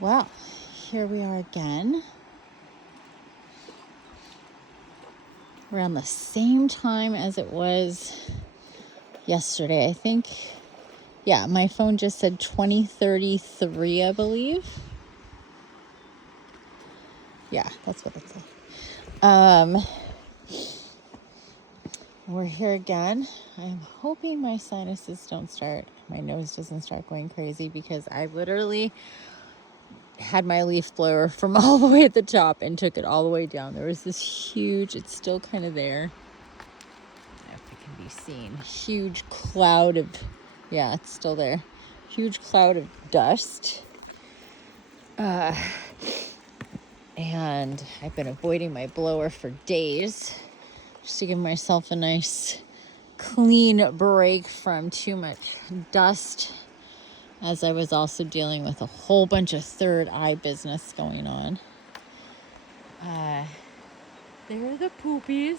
Well, here we are again. Around the same time as it was yesterday, I think. Yeah, my phone just said 20:33, I believe. Yeah, that's what it said. We're here again. I'm hoping my sinuses don't start, my nose doesn't start going crazy, because I literally had my leaf blower from all the way at the top and took it all the way down. There was this huge, it's still kind of there. I don't know if it can be seen. Huge cloud of, yeah, it's still there. Huge cloud of dust. And I've been avoiding my blower for days just to give myself a nice clean break from too much dust, as I was also dealing with a whole bunch of third eye business going on. There are the poopies.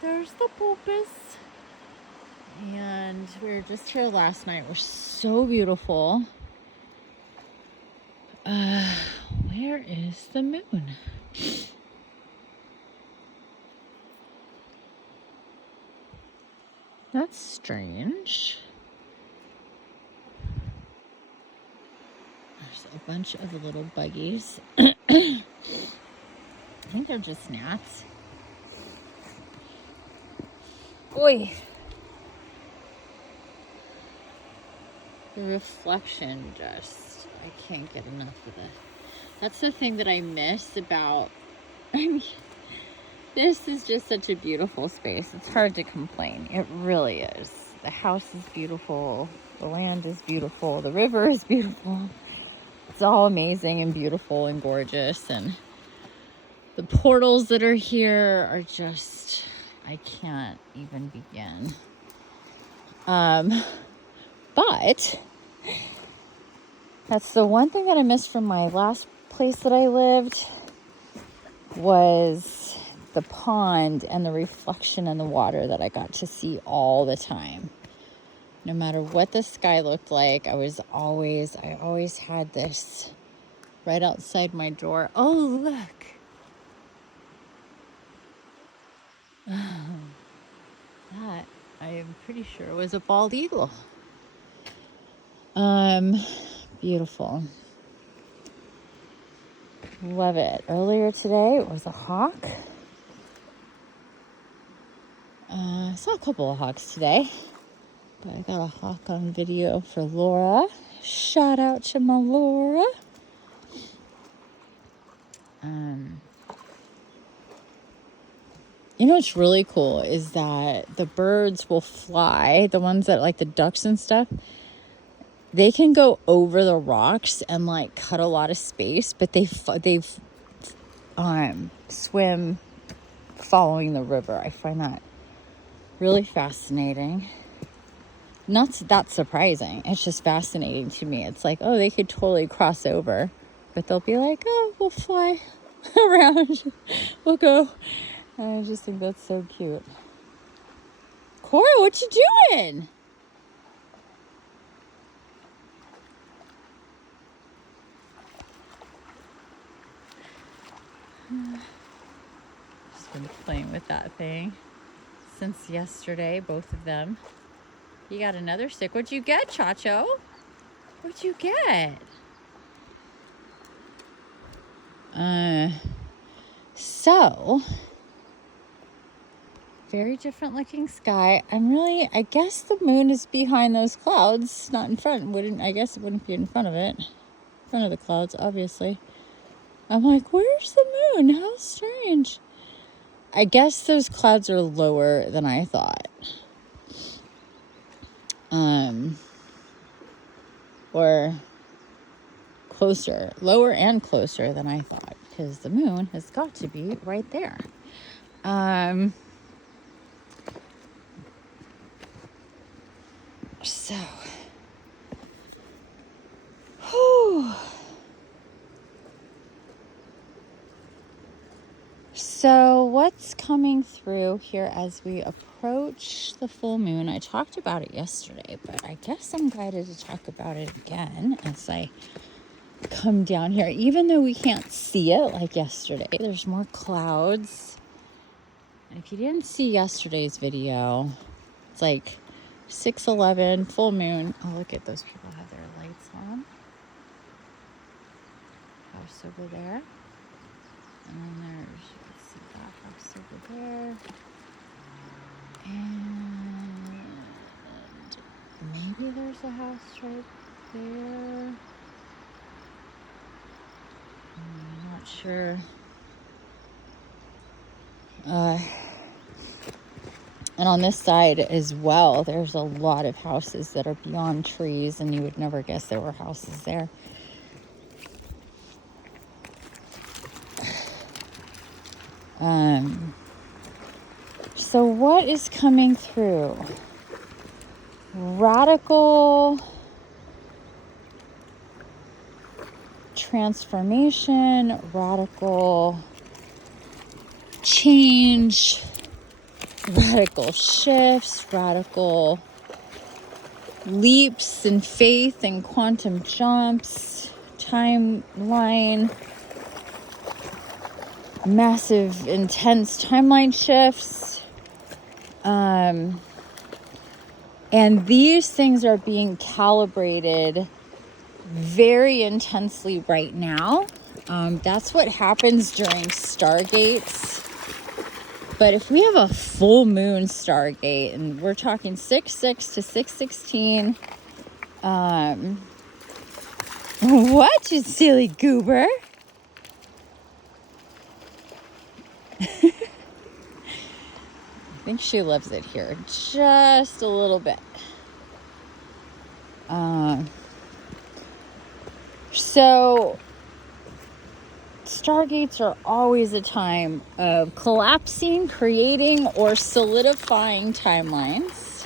There's the poopies. And we were just here last night. It was so beautiful. Where is the moon? That's strange. There's a bunch of little buggies. I think they're just gnats. Oi! The reflection just, I can't get enough of it. That's the thing that I miss about, I mean, this is just such a beautiful space. It's hard to complain. It really is. The house is beautiful. The land is beautiful. The river is beautiful. It's all amazing and beautiful and gorgeous. And the portals that are here are just, I can't even begin. But that's the one thing that I missed from my last place that I lived, was the pond and the reflection in the water that I got to see all the time. No matter what the sky looked like, I always had this right outside my door. Oh, look. That, I am pretty sure, was a bald eagle. Beautiful. Love it. Earlier today, it was a hawk. I saw a couple of hawks today, but I got a hawk on video for Laura. Shout out to my Laura. You know what's really cool is that the birds will fly, the ones that like the ducks and stuff, they can go over the rocks and like cut a lot of space, but they swim following the river. I find that really fascinating. Not that surprising. It's just fascinating to me. It's like, oh, they could totally cross over, but they'll be like, oh, we'll fly around. We'll go. I just think that's so cute. Cora, what you doing? Just been playing with that thing since yesterday, both of them. You got another stick. What'd you get, Chacho? What'd you get? So, very different looking sky. I guess the moon is behind those clouds, not in front. I guess it wouldn't be in front of it. In front of the clouds, obviously. I'm like, where's the moon? How strange. I guess those clouds are lower than I thought. Or closer, lower and closer than I thought, because the moon has got to be right there. So what's coming through here as we approach the full moon? I talked about it yesterday, but I guess I'm guided to talk about it again as I come down here, even though we can't see it like yesterday. There's more clouds. And if you didn't see yesterday's video, it's like 6:11, full moon. Oh, look at those people have their lights on. House over there. And then there's, you can see that house over there. And maybe there's a house right there. I'm not sure. And on this side as well, there's a lot of houses that are beyond trees, and you would never guess there were houses there. So what is coming through? Radical transformation, radical change, radical shifts, radical leaps in faith and quantum jumps, timeline, massive, intense timeline shifts. And these things are being calibrated very intensely right now. That's what happens during stargates. But if we have a full moon stargate, and we're talking 6/6 to 6/16, what, you silly goober? I think she loves it here just a little bit. So stargates are always a time of collapsing, creating, or solidifying timelines.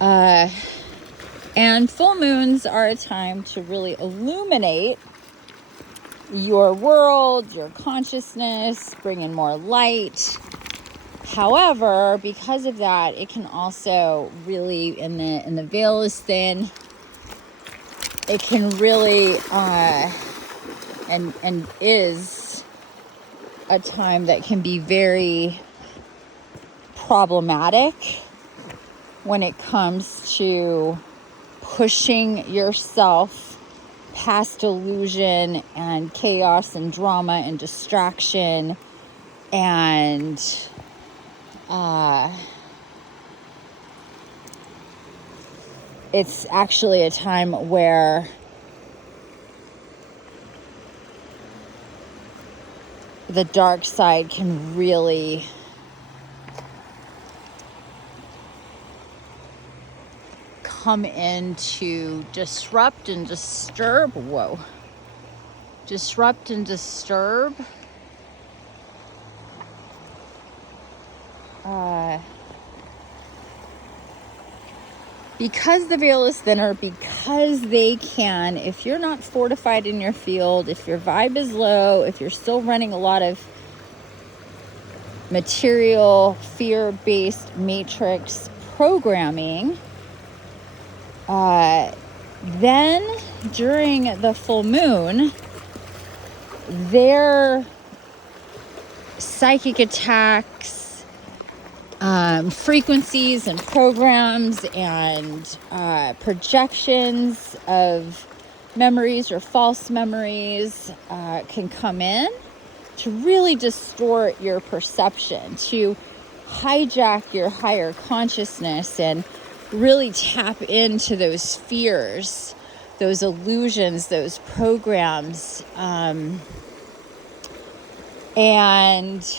And full moons are a time to really illuminate your world, your consciousness, bring in more light. However, because of that, it can also really, and the veil is thin, it can really, and is a time that can be very problematic when it comes to pushing yourself past illusion and chaos and drama and distraction. And it's actually a time where the dark side can really come in to disrupt and disturb. Disrupt and disturb. Because the veil is thinner, because they can, if you're not fortified in your field, if your vibe is low, if you're still running a lot of material, fear-based matrix programming, then during the full moon, their psychic attacks, frequencies and programs and projections of memories or false memories can come in to really distort your perception, to hijack your higher consciousness and really tap into those fears, those illusions, those programs, and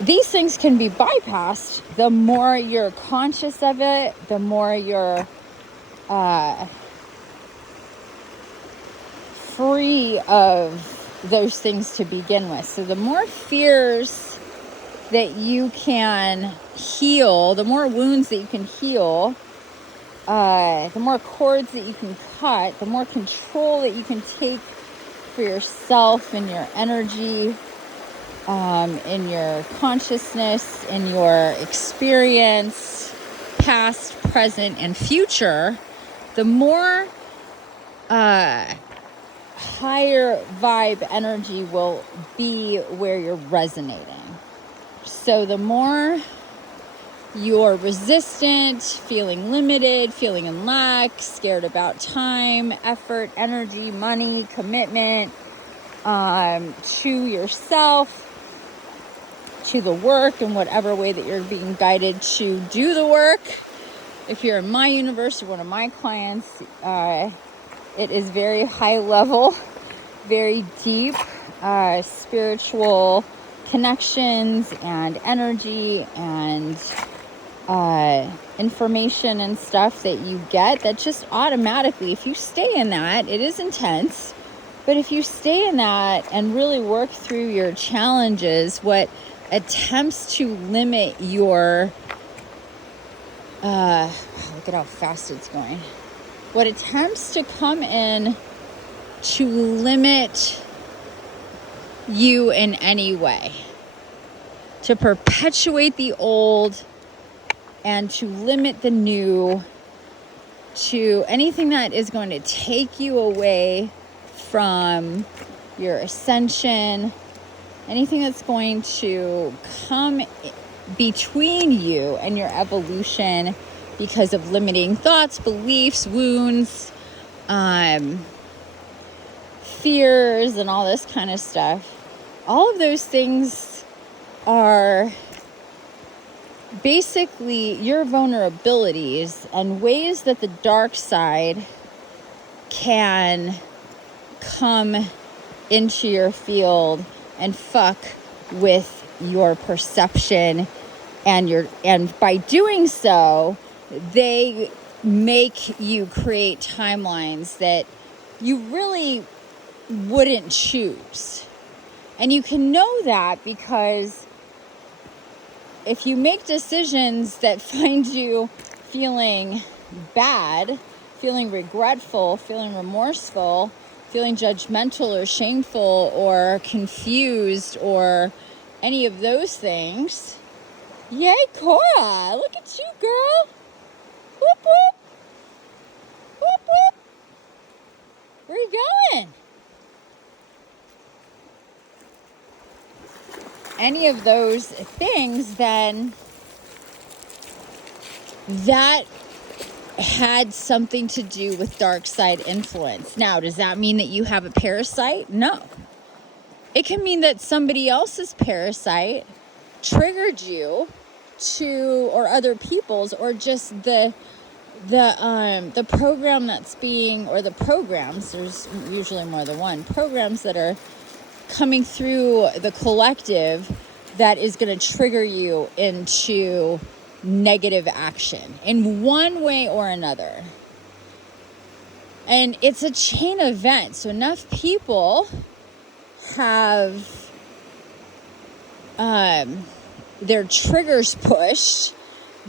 these things can be bypassed the more you're conscious of it, the more you're free of those things to begin with. So the more fears that you can heal, the more wounds that you can heal, the more cords that you can cut, the more control that you can take for yourself and your energy, in your consciousness, in your experience, past, present, and future, the more higher vibe energy will be where you're resonating. So the more you're resistant, feeling limited, feeling in lack, scared about time, effort, energy, money, commitment, to yourself, to the work, in whatever way that you're being guided to do the work. If you're in my universe or one of my clients, it is very high level, very deep, spiritual connections and energy and information and stuff that you get that just automatically, if you stay in that, it is intense, but if you stay in that and really work through your challenges, what attempts to limit your look at how fast it's going, what attempts to come in to limit you in any way, to perpetuate the old and to limit the new, to anything that is going to take you away from your ascension, anything that's going to come between you and your evolution because of limiting thoughts, beliefs, wounds, fears, and all this kind of stuff. All of those things are basically your vulnerabilities and ways that the dark side can come into your field and fuck with your perception, and by doing so, they make you create timelines that you really wouldn't choose. And you can know that because if you make decisions that find you feeling bad, feeling regretful, feeling remorseful, feeling judgmental or shameful or confused or any of those things, yay, Cora, look at you, girl. Whoop, whoop. Whoop, whoop. Where are you going? Any of those things, then that had something to do with dark side influence. Now, does that mean that you have a parasite? No. It can mean that somebody else's parasite triggered you to, or other people's, or just the program that's being, or the programs, there's usually more than one, programs that are coming through the collective that is going to trigger you into negative action in one way or another. And it's a chain event. So enough people have their triggers pushed,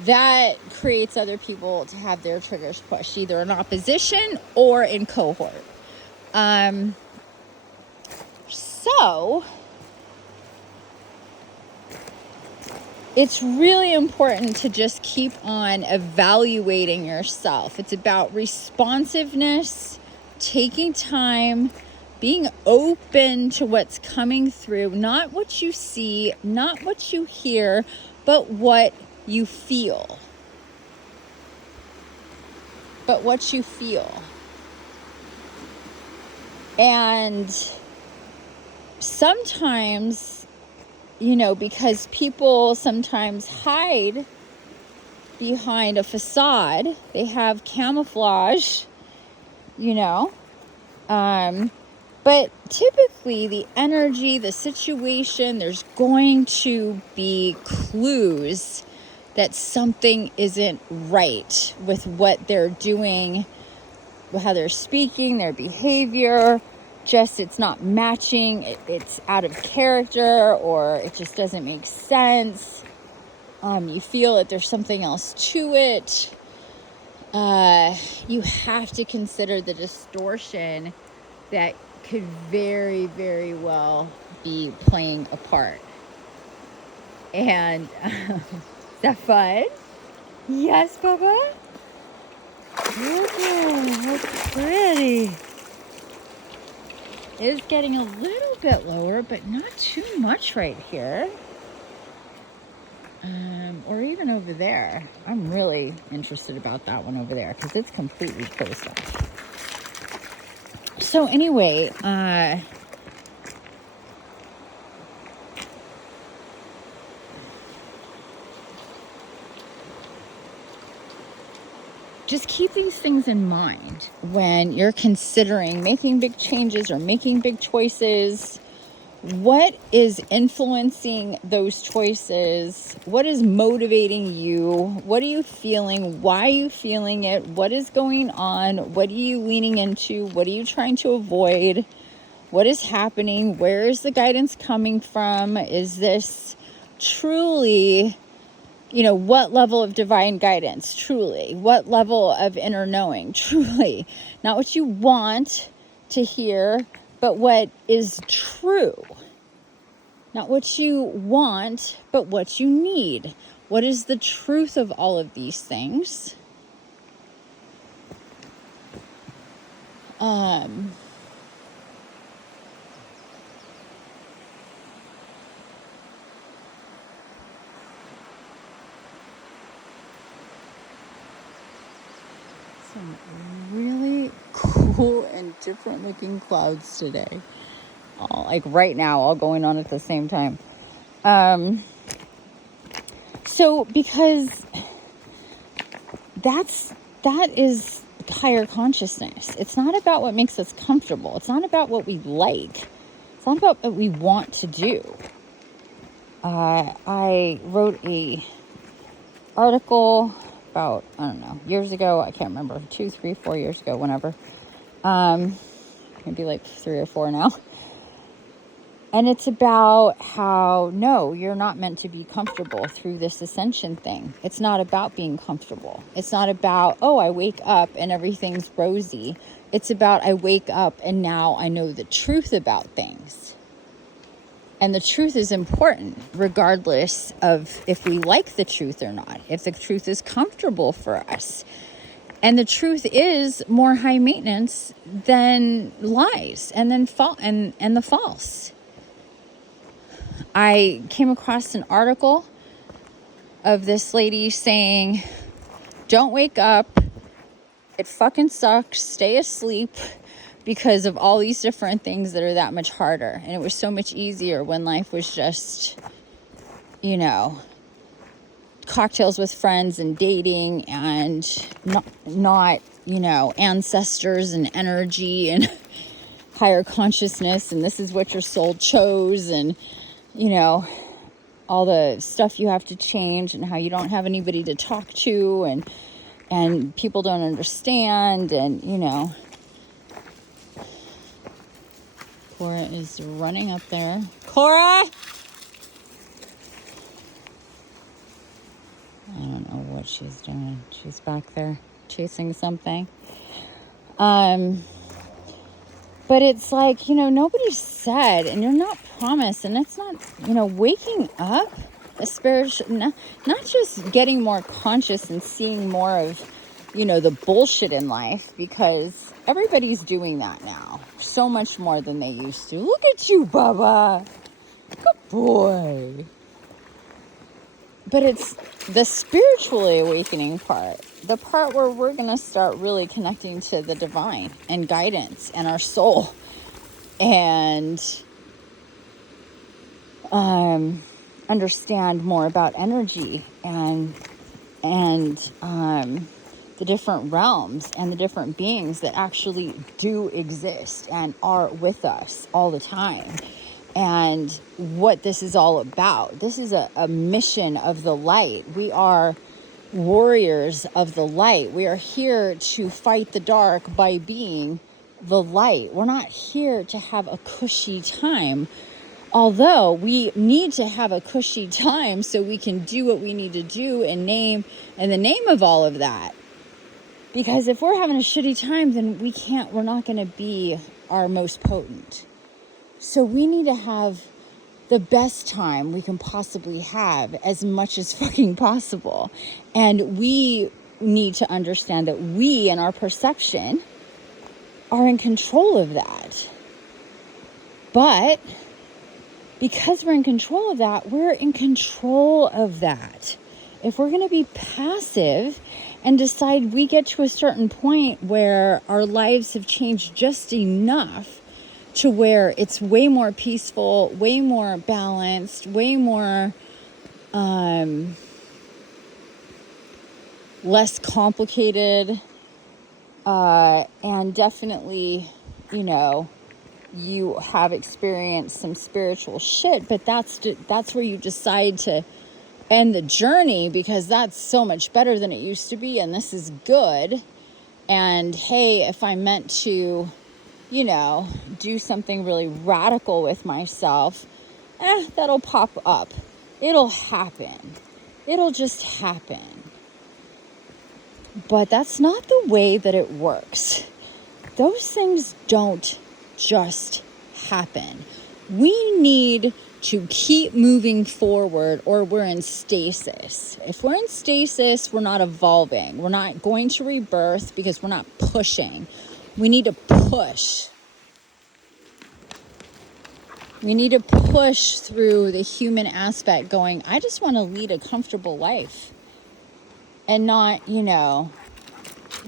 that creates other people to have their triggers pushed, either in opposition or in cohort. So it's really important to just keep on evaluating yourself. It's about responsiveness, taking time, being open to what's coming through, not what you see, not what you hear, but what you feel. But what you feel. And sometimes, because people sometimes hide behind a facade, they have camouflage, but typically the energy, the situation, there's going to be clues that something isn't right with what they're doing, how they're speaking, their behavior. Just it's not matching, it's out of character, or it just doesn't make sense. You feel that there's something else to it. You have to consider the distortion that could very, very well be playing a part. And is that fun? Yes, Bubba? Okay, that's pretty. It is getting a little bit lower, but not too much right here. Or even over there. I'm really interested about that one over there because it's completely closed off. So anyway, just keep these things in mind when you're considering making big changes or making big choices. What is influencing those choices? What is motivating you? What are you feeling? Why are you feeling it? What is going on? What are you leaning into? What are you trying to avoid? What is happening? Where is the guidance coming from? Is this truly, what level of divine guidance? Truly. What level of inner knowing? Truly. Not what you want to hear, but what is true. Not what you want, but what you need. What is the truth of all of these things? Some really cool and different looking clouds today. Like right now, all going on at the same time. So because that is higher consciousness. It's not about what makes us comfortable. It's not about what we like. It's not about what we want to do. I wrote a article about, years ago. I can't remember, 2, 3, 4 years ago, whenever. Maybe like 3 or 4 now. And it's about how, no, you're not meant to be comfortable through this ascension thing. It's not about being comfortable. It's not about, I wake up and everything's rosy. It's about, I wake up and now I know the truth about things. And the truth is important, regardless of if we like the truth or not, if the truth is comfortable for us. And the truth is more high maintenance than lies and then and the false. I came across an article of this lady saying, don't wake up. It fucking sucks. Stay asleep because of all these different things that are that much harder. And it was so much easier when life was just, cocktails with friends and dating and not ancestors and energy and higher consciousness. And this is what your soul chose. And all the stuff you have to change and how you don't have anybody to talk to and people don't understand. And, Cora is running up there. Cora! I don't know what she's doing. She's back there chasing something. But it's like, nobody said, and you're not promised, and it's not, waking up, not just getting more conscious and seeing more of, the bullshit in life, because everybody's doing that now, so much more than they used to. Look at you, Bubba. Good boy. But it's the spiritually awakening part, the part where we're going to start really connecting to the divine and guidance and our soul and understand more about energy and the different realms and the different beings that actually do exist and are with us all the time. And what this is all about. This is a mission of the light. We are warriors of the light. We are here to fight the dark by being the light. We're not here to have a cushy time. Although we need to have a cushy time so we can do what we need to do in the name of all of that. Because if we're having a shitty time, then we're not going to be our most potent. So we need to have the best time we can possibly have, as much as fucking possible. And we need to understand that we and our perception are in control of that. But because we're in control of that, we're in control of that. If we're going to be passive and decide we get to a certain point where our lives have changed just enough to where it's way more peaceful, way more balanced, way more less complicated, and definitely, you have experienced some spiritual shit, but that's where you decide to end the journey, because that's so much better than it used to be, and this is good. And hey, if I'm meant to, do something really radical with myself, that'll pop up. It'll happen. It'll just happen. But that's not the way that it works. Those things don't just happen. We need to keep moving forward, or we're in stasis. If we're in stasis, we're not evolving. We're not going to rebirth because we're not pushing. We need to push. We need to push through the human aspect, going, I just want to lead a comfortable life and not,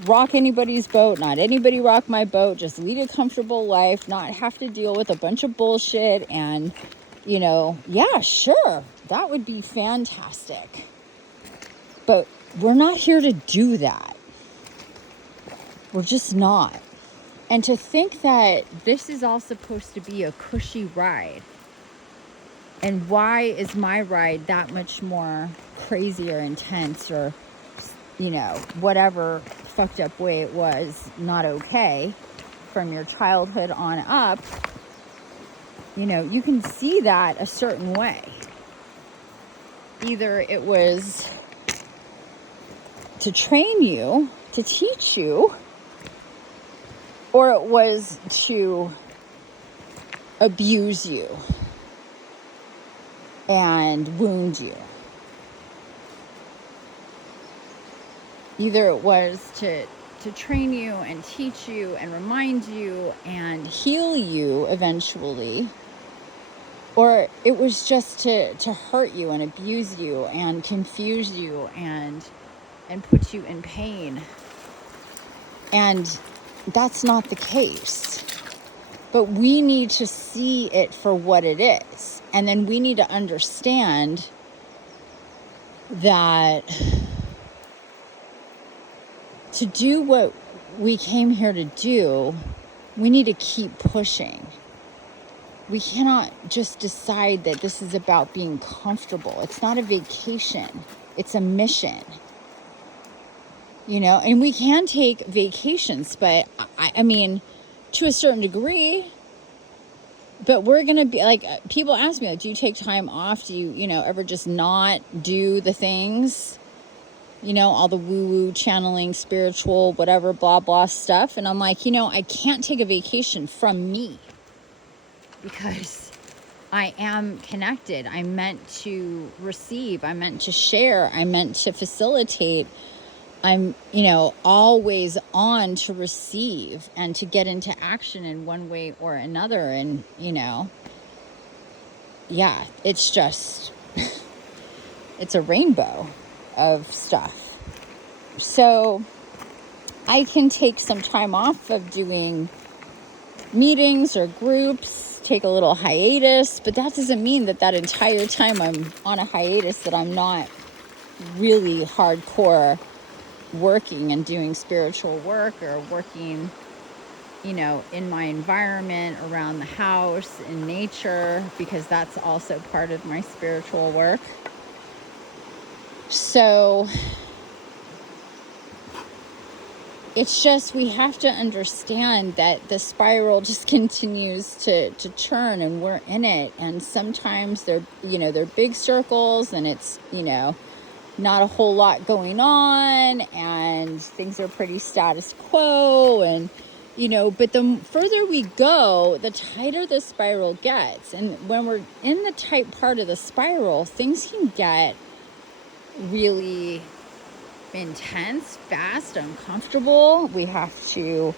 rock anybody's boat, not anybody rock my boat, just lead a comfortable life, not have to deal with a bunch of bullshit. And yeah, sure, that would be fantastic. But we're not here to do that. We're just not. And to think that this is all supposed to be a cushy ride, and why is my ride that much more crazy or intense, or whatever fucked up way it was not okay from your childhood on up, you can see that a certain way. Either it was to train you, to teach you, or it was to abuse you and wound you. Either it was to train you and teach you and remind you and heal you eventually, or it was just to hurt you and abuse you and confuse you and put you in pain. And that's not the case. But we need to see it for what it is. And then we need to understand that to do what we came here to do, we need to keep pushing. We cannot just decide that this is about being comfortable. It's not a vacation. It's a mission. And we can take vacations, but I mean, to a certain degree. But we're going to be like, people ask me, like, do you take time off? Do you, ever just not do the things? All the woo-woo channeling, spiritual, whatever, blah, blah stuff. And I'm like, I can't take a vacation from me, because I am connected. I'm meant to receive. I'm meant to share. I'm meant to facilitate. I'm, always on to receive and to get into action in one way or another. And, yeah, it's just, it's a rainbow of stuff. So I can take some time off of doing meetings or groups, take a little hiatus, but that doesn't mean that entire time I'm on a hiatus that I'm not really hardcore working and doing spiritual work, or working, in my environment, around the house, in nature, because that's also part of my spiritual work. So it's just, we have to understand that the spiral just continues to churn, and we're in it. And sometimes they're big circles, and it's, not a whole lot going on, and things are pretty status quo, and but the further we go, the tighter the spiral gets. And when we're in the tight part of the spiral, things can get really intense, fast, uncomfortable. We have to,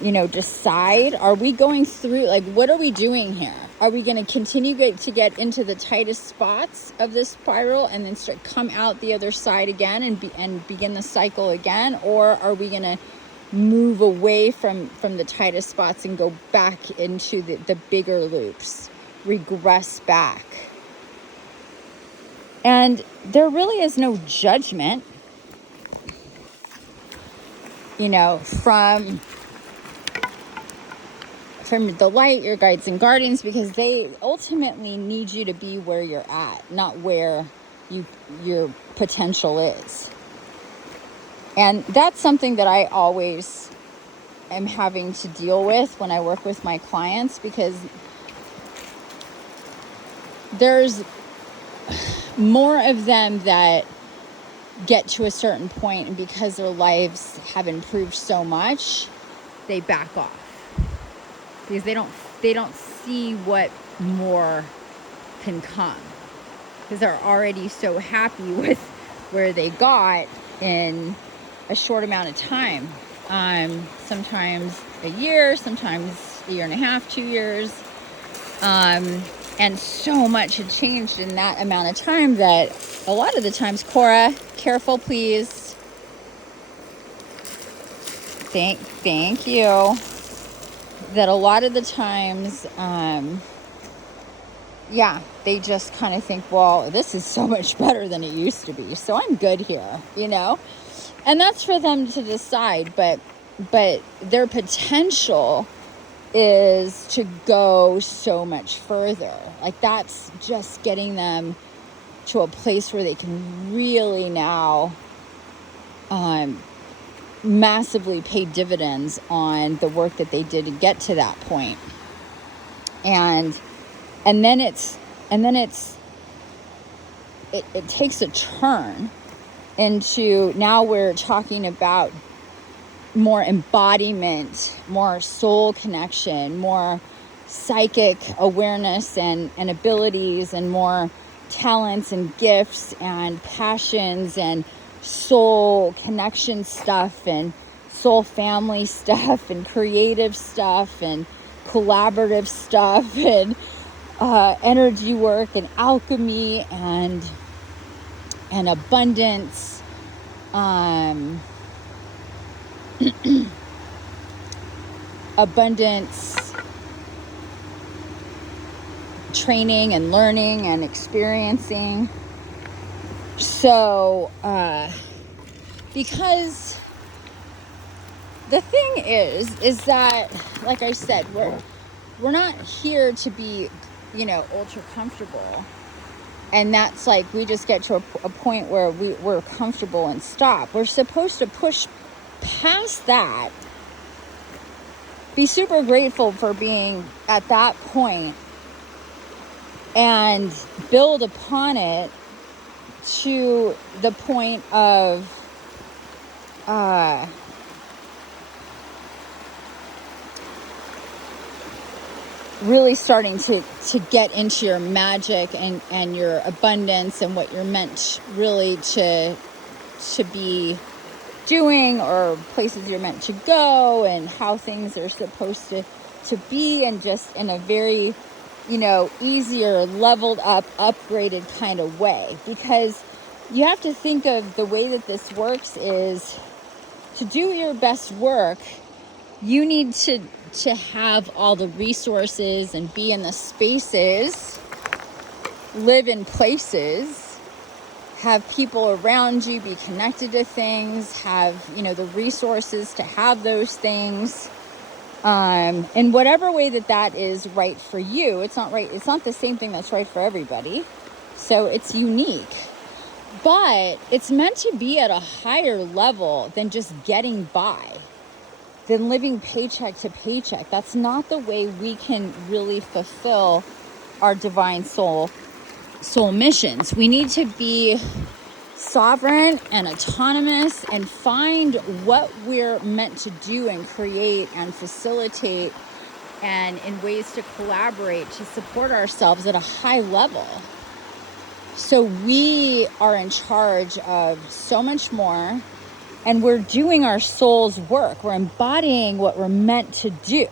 decide, are we going through, what are we doing here? Are we going to continue to get into the tightest spots of this spiral and then come out the other side again and begin the cycle again? Or are we going to move away from the tightest spots and go back into the bigger loops, regress back? And there really is no judgment, from the light, your guides and guardians, because they ultimately need you to be where you're at, not where your potential is. And that's something that I always am having to deal with when I work with my clients, because there's more of them that get to a certain point, and because their lives have improved so much, they back off because they don't see what more can come, because they're already so happy with where they got in a short amount of time. Sometimes a year, sometimes a year and a half, 2 years. And so much had changed in that amount of time that a lot of the times, Cora, careful please. Thank you. That a lot of the times, they just kind of think, well, this is so much better than it used to be, so I'm good here, And that's for them to decide, but their potential is to go so much further. That's just getting them to a place where they can really now massively pay dividends on the work that they did to get to that point. And then it takes a turn into, now we're talking about more embodiment, more soul connection, more psychic awareness and abilities, and more talents and gifts and passions and soul connection stuff and soul family stuff and creative stuff and collaborative stuff and energy work and alchemy and abundance, abundance training and learning and experiencing. So because the thing is that, like I said, we're not here to be ultra comfortable, and that's we just get to a point where we're comfortable and stop. We're supposed to push past that, be super grateful for being at that point, and build upon it to the point of really starting to get into your magic and your abundance and what you're meant really to be doing, or places you're meant to go, and how things are supposed to be, and just in a very easier, leveled up, upgraded kind of way. Because you have to think of the way that this works is, to do your best work, you need to have all the resources and be in the spaces, live in places, have people around you, be connected to things, have, the resources to have those things. In whatever way that is right for you. It's not the same thing that's right for everybody. So it's unique. But it's meant to be at a higher level than just getting by, than living paycheck to paycheck. That's not the way we can really fulfill our divine soul missions. We need to be sovereign and autonomous and find what we're meant to do and create and facilitate, and in ways to collaborate to support ourselves at a high level. So we are in charge of so much more, and we're doing our soul's work. We're embodying what we're meant to do.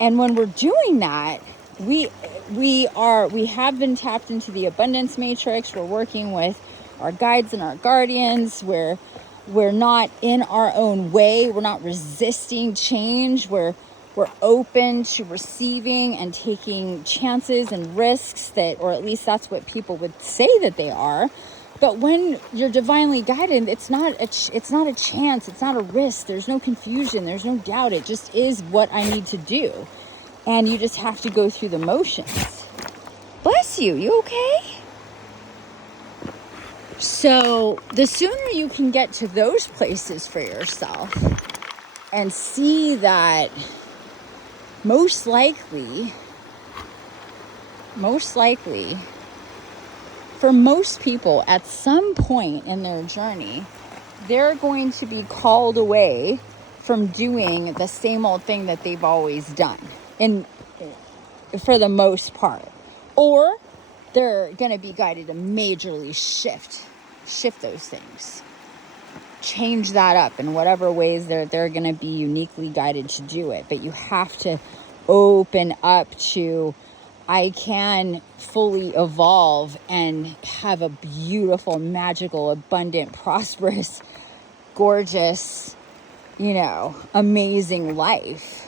And when we're doing that, we have been tapped into the abundance matrix. We're working with our guides and our guardians. We're not in our own way. We're not resisting change. We're open to receiving and taking chances and risks or at least that's what people would say that they are. But when you're divinely guided, it's not a chance. It's not a risk. There's no confusion. There's no doubt. It just is what I need to do. And you just have to go through the motions. Bless you. You okay? So the sooner you can get to those places for yourself and see that most likely, for most people at some point in their journey, they're going to be called away from doing the same old thing that they've always done, for the most part. Or they're going to be guided to majorly shift those things. Change that up in whatever ways they're going to be uniquely guided to do it. But you have to open up to, I can fully evolve and have a beautiful, magical, abundant, prosperous, gorgeous, amazing life.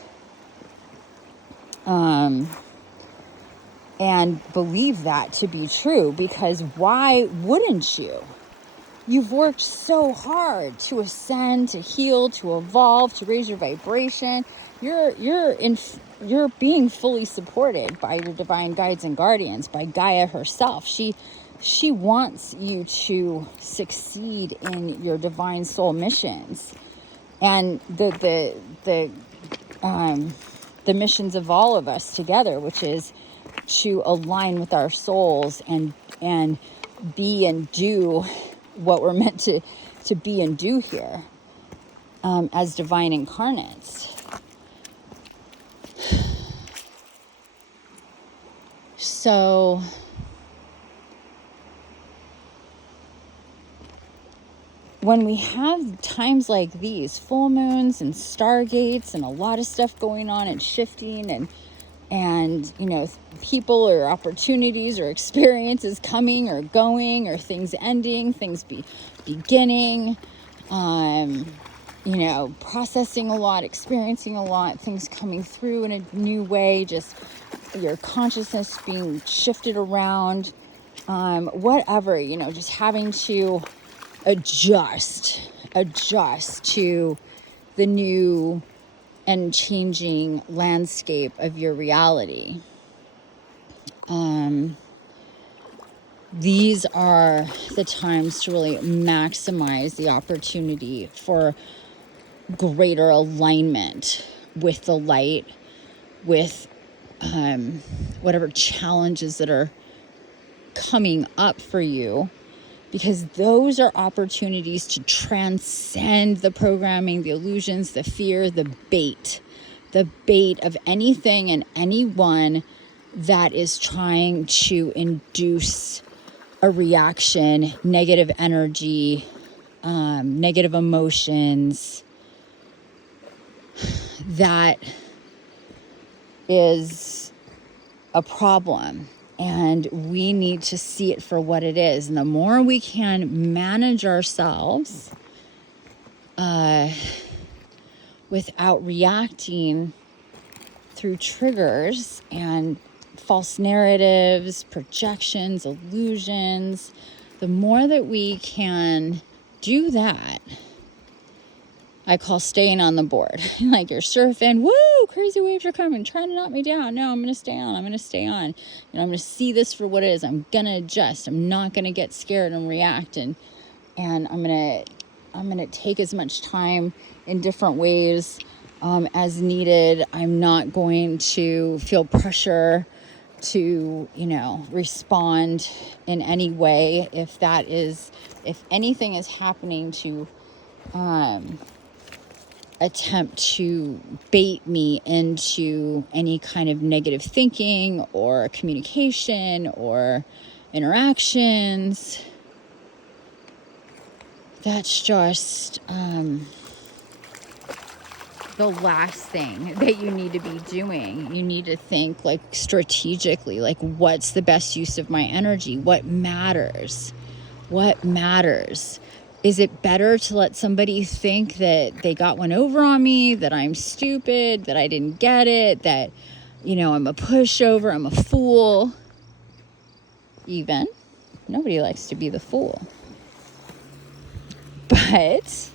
And believe that to be true, because why wouldn't you? You've worked so hard to ascend, to heal, to evolve, to raise your vibration. You're being fully supported by your divine guides and guardians, by Gaia herself. She wants you to succeed in your divine soul missions, and the missions of all of us together, which is to align with our souls and be and do what we're meant to be and do here as divine incarnates. So when we have times like these, full moons and stargates and a lot of stuff going on and shifting and people or opportunities or experiences coming or going, or things ending, things beginning, processing a lot, experiencing a lot, things coming through in a new way, just your consciousness being shifted around, whatever, just having to adjust to the new and changing landscape of your reality. These are the times to really maximize the opportunity for greater alignment with the light, with whatever challenges that are coming up for you, because those are opportunities to transcend the programming, the illusions, the fear, the bait of anything and anyone that is trying to induce a reaction, negative energy, negative emotions. That is a problem. And we need to see it for what it is. And the more we can manage ourselves without reacting through triggers and false narratives, projections, illusions, the more that we can do that, I call staying on the board. Like you're surfing, woo, crazy waves are coming, trying to knock me down. No, I'm going to stay on. I'm going to stay on. I'm going to see this for what it is. I'm going to adjust. I'm not going to get scared and react. And I'm going to take as much time in different ways as needed. I'm not going to feel pressure to, respond in any way if anything is happening to attempt to bait me into any kind of negative thinking or communication or interactions. That's just the last thing that you need to be doing. You need to think like strategically, like what's the best use of my energy? What matters? What matters? Is it better to let somebody think that they got one over on me, that I'm stupid, that I didn't get it, that, I'm a pushover, I'm a fool? Even. Nobody likes to be the fool. But,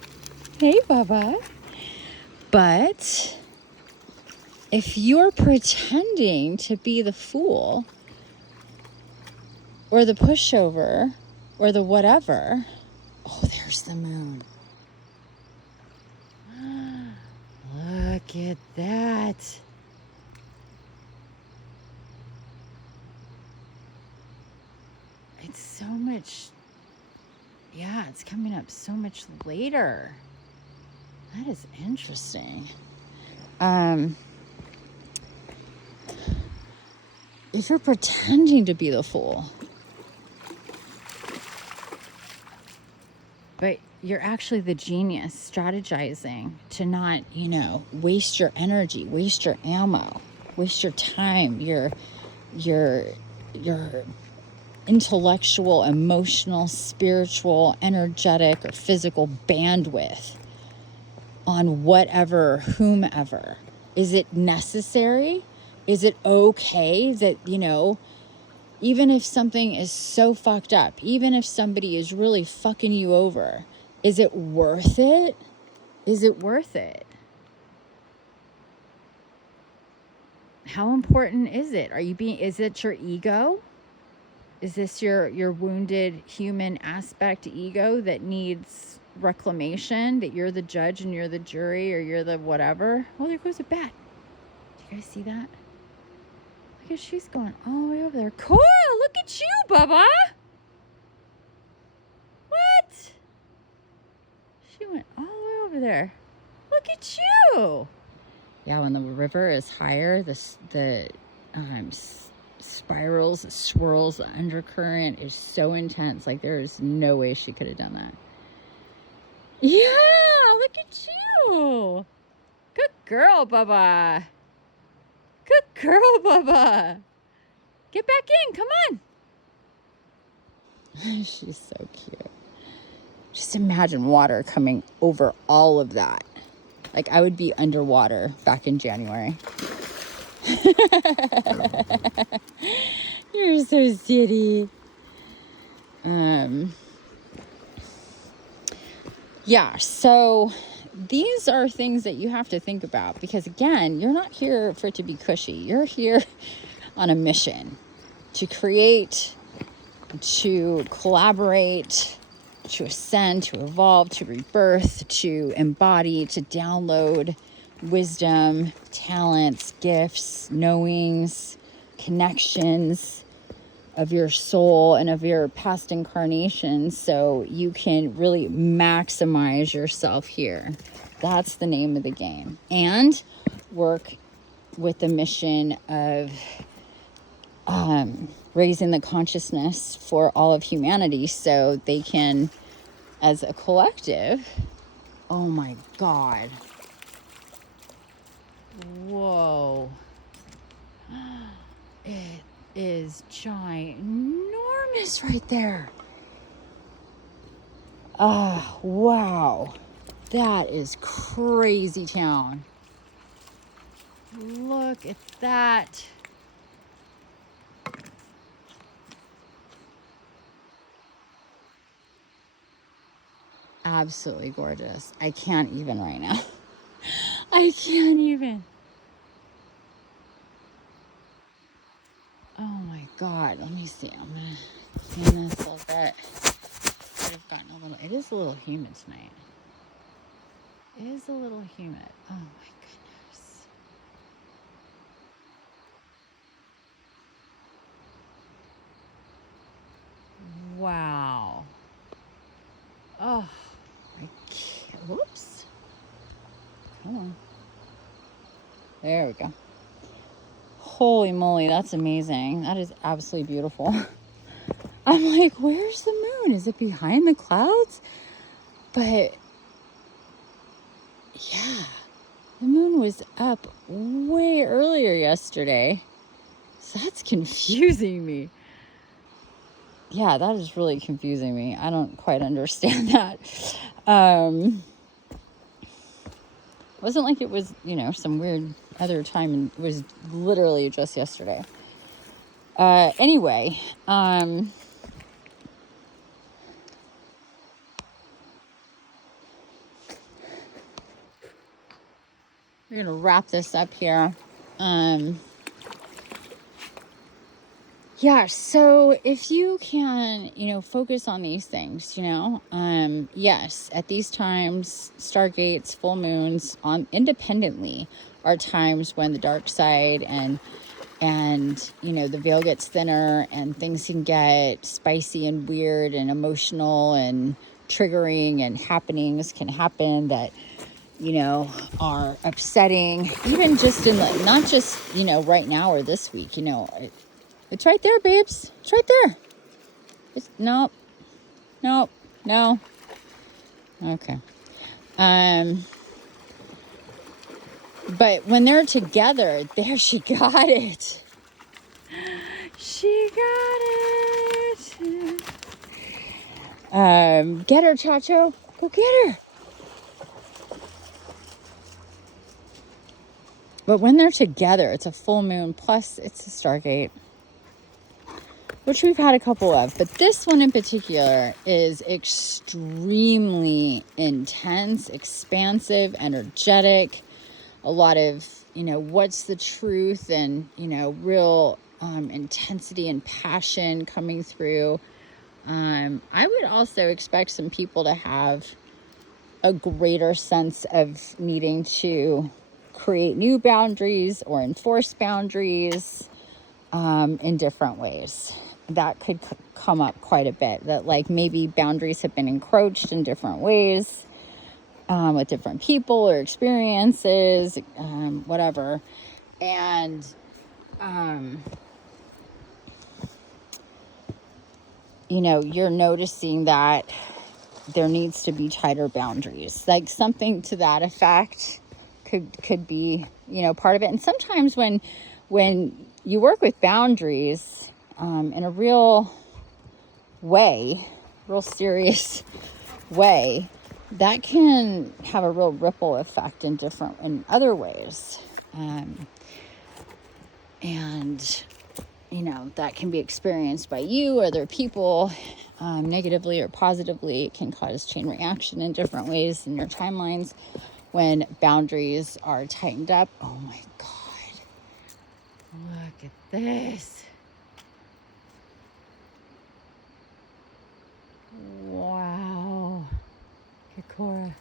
hey, Bubba. But if you're pretending to be the fool or the pushover or the whatever, oh, there's the moon. Look at that. It's so much, it's coming up so much later. That is interesting. If you're pretending to be the fool, but you're actually the genius strategizing to not, waste your energy, waste your ammo, waste your time, your intellectual, emotional, spiritual, energetic, or physical bandwidth on whatever, whomever. Is it necessary? Is it okay that, even if something is so fucked up, even if somebody is really fucking you over, is it worth it? Is it worth it? How important is it? Is it your ego? Is this your wounded human aspect ego that needs reclamation, that you're the judge and you're the jury or you're the whatever? Oh, there goes a bat. Do you guys see that? Look at, she's going all the way over there. Cora, look at you, Bubba. What? She went all the way over there. Look at you. Yeah, when the river is higher, the spirals, the swirls, the undercurrent is so intense. Like, there is no way she could have done that. Yeah, look at you. Good girl, Bubba. Good girl, Bubba. Get back in, come on. She's so cute. Just imagine water coming over all of that. Like, I would be underwater back in January. You're so silly. Yeah, so these are things that you have to think about because, again, you're not here for it to be cushy. You're here on a mission to create, to collaborate, to ascend, to evolve, to rebirth, to embody, to download wisdom, talents, gifts, knowings, connections of your soul and of your past incarnations so you can really maximize yourself here. That's the name of the game. And work with the mission of raising the consciousness for all of humanity so they can, as a collective, oh my God. Whoa. It is ginormous right there. Oh, wow. That is crazy town. Look at that. Absolutely gorgeous. I can't even right now. I can't even. Oh my God. Let me see. I'm going to clean this a little bit. It is a little humid tonight. It is a little humid. Oh my goodness. Wow. Oh, I can't. Whoops. Come on. There we go. Holy moly, that's amazing. That is absolutely beautiful. I'm like, where's the moon? Is it behind the clouds? But yeah, the moon was up way earlier yesterday. So that's confusing me. Yeah, that is really confusing me. I don't quite understand that. It wasn't like it was, some weird other time. It was literally just yesterday. Anyway, we're going to wrap this up here. Yeah, so if you can, focus on these things, yes, at these times, stargates, full moons independently are times when the dark side and the veil gets thinner and things can get spicy and weird and emotional and triggering, and happenings can happen that, are upsetting, even just not just, right now or this week, it's right there, babes. It's right there. Nope. No. Okay. But when they're together, there, she got it. She got it. Get her, Chacho. Go get her. But when they're together, it's a full moon, plus it's a stargate, which we've had a couple of. But this one in particular is extremely intense, expansive, energetic. A lot of, what's the truth, and, real intensity and passion coming through. I would also expect some people to have a greater sense of needing to create new boundaries or enforce boundaries in different ways. That could come up quite a bit, that like maybe boundaries have been encroached in different ways with different people or experiences, whatever. And you're noticing that there needs to be tighter boundaries, like something to that effect could be, part of it. And sometimes when you work with boundaries in a real serious way, that can have a real ripple effect in other ways. And that can be experienced by you or other people, negatively or positively. It can cause chain reaction in different ways in your timelines when boundaries are tightened up. Oh my God. Look at this. Wow. Kakora.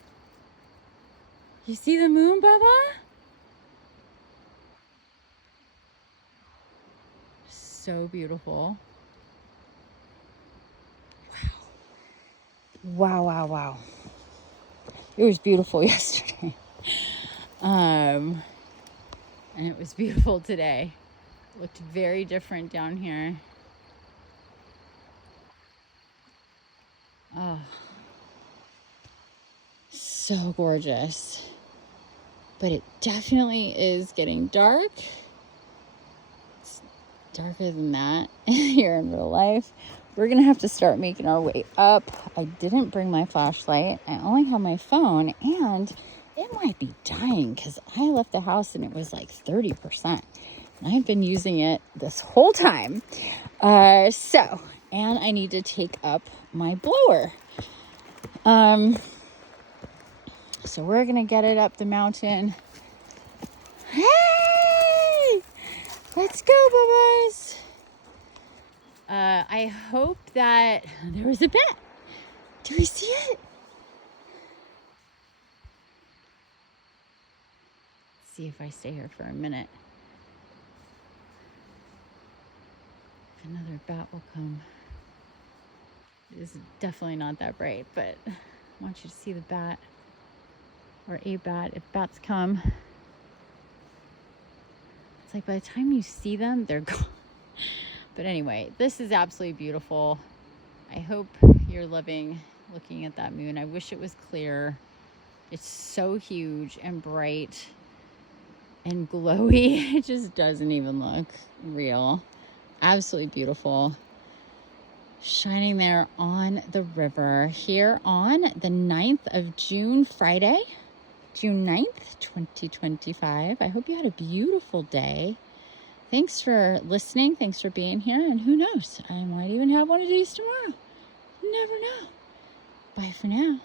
You see the moon, Baba? So beautiful. Wow. It was beautiful yesterday. And it was beautiful today. It looked very different down here. Oh, so gorgeous. But it definitely is getting dark. It's darker than that here in real life. We're going to have to start making our way up. I didn't bring my flashlight. I only have my phone, and it might be dying because I left the house and it was like 30%. And I've been using it this whole time. And I need to take up my blower. So we're going to get it up the mountain. Hey! Let's go, Bubba's. I hope that there was a bat. Do we see it? Let's see if I stay here for a minute. If another bat will come. is definitely not that bright, but I want you to see the bat, or a bat, if bats come. It's like by the time you see them, they're gone. But anyway, this is absolutely beautiful. I hope you're loving looking at that moon. I wish it was clear. It's so huge and bright and glowy. It just doesn't even look real. Absolutely beautiful. Shining there on the river here on the 9th of June, Friday, June 9th, 2025. I hope you had a beautiful day. Thanks for listening. Thanks for being here. And who knows, I might even have one of these tomorrow. You never know. Bye for now.